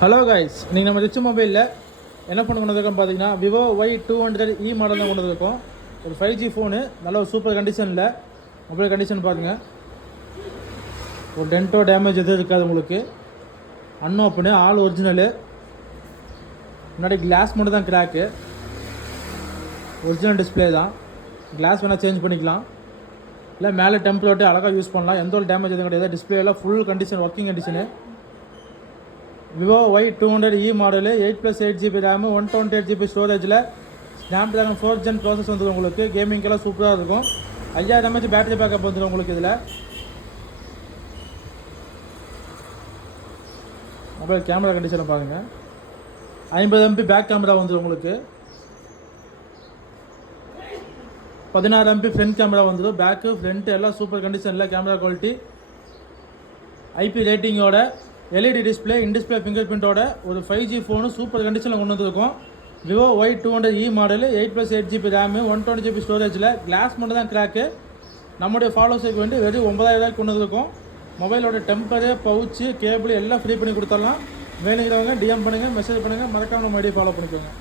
Hello guys, நீங்கள் நம்ம rich மொபைலில் என்ன பண்ண கொண்டு வந்திருக்கோம் பார்த்தீங்கன்னா விவோ Y200E மாடல் தான் கொண்டு வந்திருக்கோம். ஒரு 5G ஃபோனு, நல்ல ஒரு சூப்பர் கண்டிஷனில். மொபைல் கண்டிஷன் பாருங்கள், ஒரு டென்ட்டோ டேமேஜ் எதுவும் இருக்காது உங்களுக்கு. அன்ஓப்பனு, ஆல் ஒரிஜினலு. முன்னாடி கிளாஸ் மட்டும் தான் கிராக்கு, ஒரிஜினல் டிஸ்பிளே தான். கிளாஸ் வேணால் சேஞ்ச் பண்ணிக்கலாம், இல்லை மேலே டெம்ப்ளேட்டு அழகாக யூஸ் பண்ணலாம். எந்த ஒரு டேமேஜ் எதுவும் கிடையாது. டிஸ்பிளேலாம் full condition, working condition. Vivo Y200E model, 8+8GB RAM, 128GB ஸ்டோரேஜில், ஸ்னாப்ட்ராகன் 4th Gen ப்ராசஸ் வந்துடும் உங்களுக்கு. கேமிங்கெல்லாம் சூப்பராக இருக்கும். 5000 mAh பேட்டரி பேக்கப் வந்துடும் உங்களுக்கு. இதில் மொபைல் கேமரா கண்டிஷனை பாருங்கள். 50 MP பேக் கேமரா வந்துடும் உங்களுக்கு. 16 MP ஃப்ரண்ட் கேமரா வந்துடும். பேக்கு ஃப்ரண்ட்டு எல்லாம் சூப்பர் கண்டிஷனில். கேமரா குவாலிட்டி IP ரேட்டிங்கோட, LED டிஸ்பிளே, இன்டிஸ்பிளே ஃபிங்கர் பிரிண்டோட ஒரு 5G ஃபோனு சூப்பர் கண்டிஷனில் கொண்டு வந்திருக்கோம். Vivo Y200E model, 8+8GB RAM, 120GB ஸ்டோரேஜில். கிளாஸ் மட்டும் தான் கிராக்கு. நம்முடைய ஃபாலோவர்ஸுக்கு வேண்டி வெறும் 9000 கொண்டு வந்திருக்கோம். மொபைலோட டெம்பரு, பவுச்சு, கேபிள் எல்லாம் ஃப்ரீ பண்ணி கொடுத்துடலாம். வேணுங்கிறவங்க DM பண்ணுங்கள், மெசேஜ் பண்ணுங்கள். மறக்காமல் நம்ம ஐடியா ஃபாலோ பண்ணிக்கோங்க.